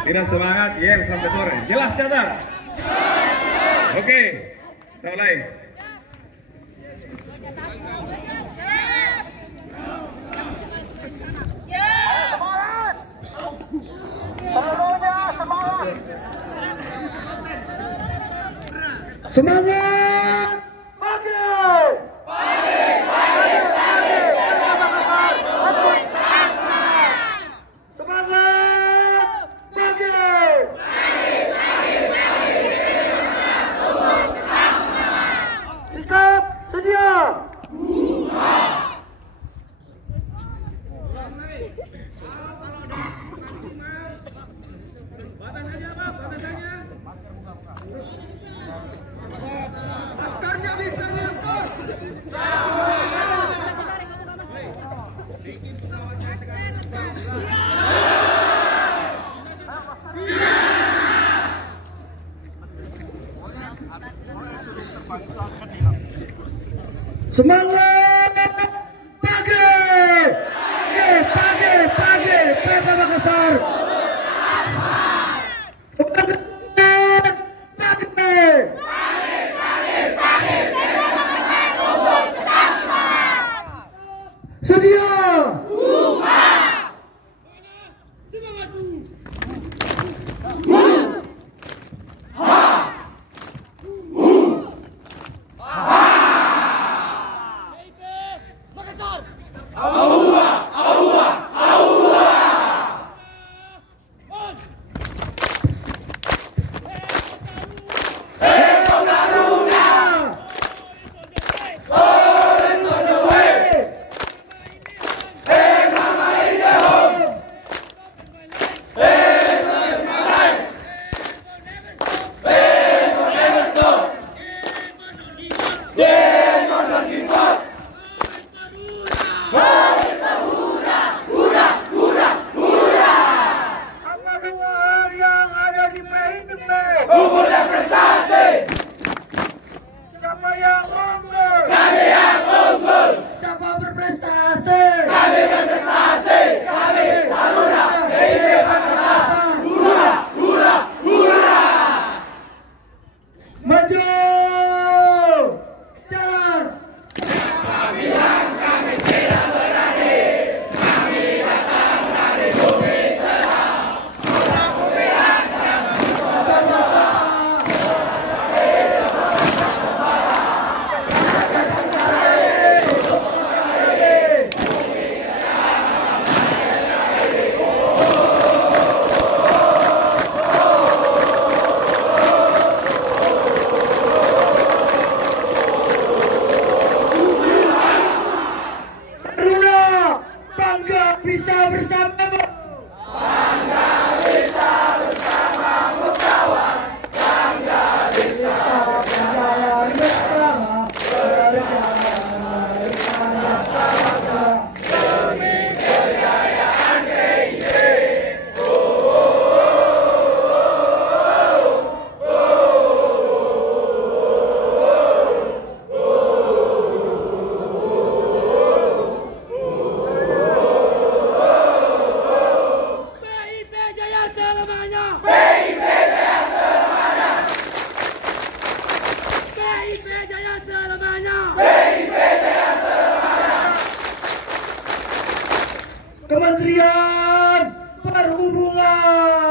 Tidak semangat, yel sampai sore. Jelas catat? Oke, kita mulai. Semangat! Pagi! Sikap sedia. Maskarnya bisa diangkat. Semangat! Pagi! Pagi! PP Makassar! Semangat! Pagi! Sedia! Unggul prestasi. Siapa yang unggul? Kami yang unggul. Siapa berprestasi? Kami berprestasi. Kami Taruna PIP Makassar. Hura, hura, hura. Maju. Jalan. Siapa bilang kami tidak berani? Kami datang dari bumi Serang. Orang pemilihan yang bisa bersamamu. Bangga bisa bersamamu kawan. Bangga bisa berjalan bersama. Berjalan bersama demi kejayaan PIP. Kementerian Perhubungan.